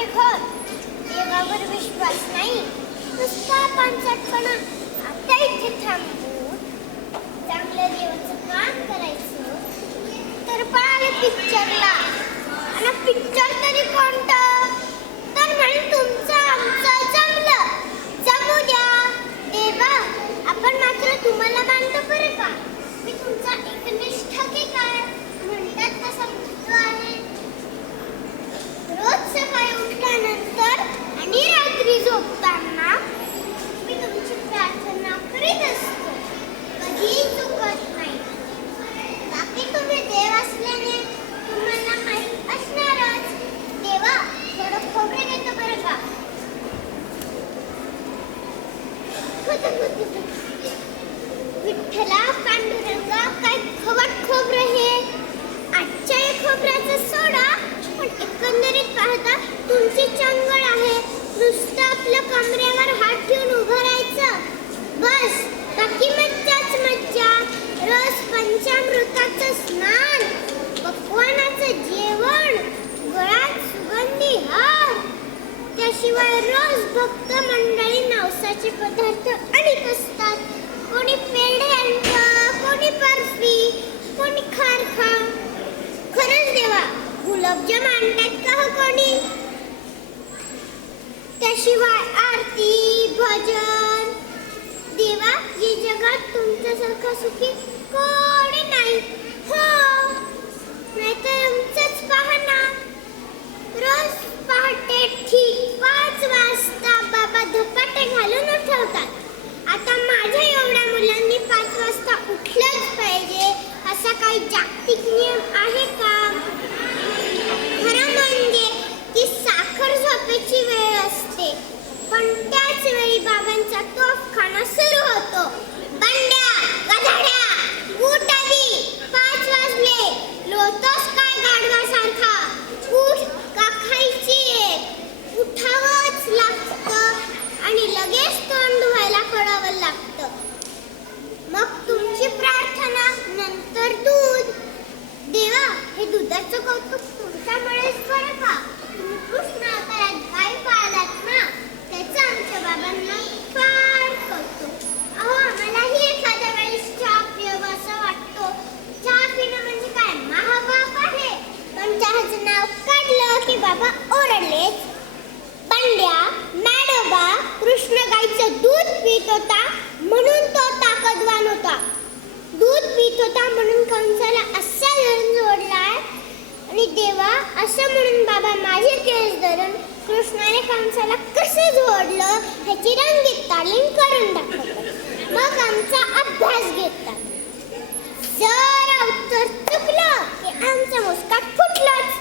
मोठे घर, देवावर विश्वास नाही, नुसता पांचटपणा. आता इथे थांबून चांगलं देवाचं काम करायचं तर पळालं पिक्चरला. आणि पिक्चर तरी कोणतं? तर म्हणून तुमचं आमचं जमलं, जमू द्या. देवा, आपण मात्र तुम्हाला मानतो बरं का. मी तुमचा एकनिष्ठ की काय म्हणतात तसा मुद्दा आहे. रोज सकाळी उठल्यानंतर आणि रात्री झोपताना मी तुमची प्रार्थना करीत असतो, कधीही चुकत नाही. बाकी तुम्ही देव असल्याने तुम्हाला माहीत असणारच. देवा, थोडं खोबरं घेतो बरं का. विठ्ठला पांडुरंगा, काय खवट खोबरं हे. आजच्या या खोबऱ्याचं सोडा, पण एकंदरीत पाहता तुमची चंगळ आहे. नुसतं आपल्या कमरेवर हात ठेवून उभं राहायचं बस, बाकी मज्जाच मज्जा. रोज पंचामृताचं स्नान, पक्वानाचं जेवण, गळ्यात सुगंधी हार. त्याशिवाय रोज भक्त मंडळी नवसाचे पदार्थ आणीत असतात. कोणी पेढे आणतं, कोणी बर्फी, कोणी खारखा. खरंच देवा, गुलाबजाम आणतात का हो कोणी? त्याशिवाय आरती, भजन. देवा, या जगात तुमच्यासारखा सुखी कोणी नाही. हो, नाहीतर आमचंच पहा ना. रोज पहाटे ठीक 5 वाजता बाबा धपाटे घालून उठवतात. आता माझ्या एवढ्या मुलांनी 5 वाजता उठलंच पाहिजे असा काही जागतिक नियम आहे का? खरं म्हणजे ती साखर झोपेची वेळ असते, पण त्याच वेळी बाबांचा तोफखाना सुरू होतो. बंड्या, गधाड्या, उठ आधी, 5 वाजले. लोटोस काय गाढवासारखा? उठ, का खायची? उठावंच लागतं आणि लगेच तोंड धुवायला पडावं लागतं. मग तुमची प्रार्थना, नंतर दूध. देवा, हे दुधाचं कौतुक तुमच्यामुळेच बरं का. तुम्ही कृष्ण अवतारात गाय पाळलात ना, त्याचं आमच्या बाबांना फार कौतुक. अहो, आम्हालाही एखाद्या वेळेस चहा पियावा असं वाटतो. चहा पिणं म्हणजे काय महापाप आहे, पण चहाचं नाव काढलं की बाबा ओरडलेच. बंड्या, मॅडोबा कृष्ण गाईचं दूध पित होता म्हणून तो ताकदवान होता. दूध पित होता म्हणून कंसाला असा धरून जोडलाय. आणि देवा, असं म्हणून बाबा माझे केस धरून कृष्णाने कंसाला कसं जोडलं ह्याची रंगीत तालीम करून दाखवतात. मग आमचा अभ्यास घेतात. जर उत्तर चुकलं की आमचा मुस्काट फुटलाच.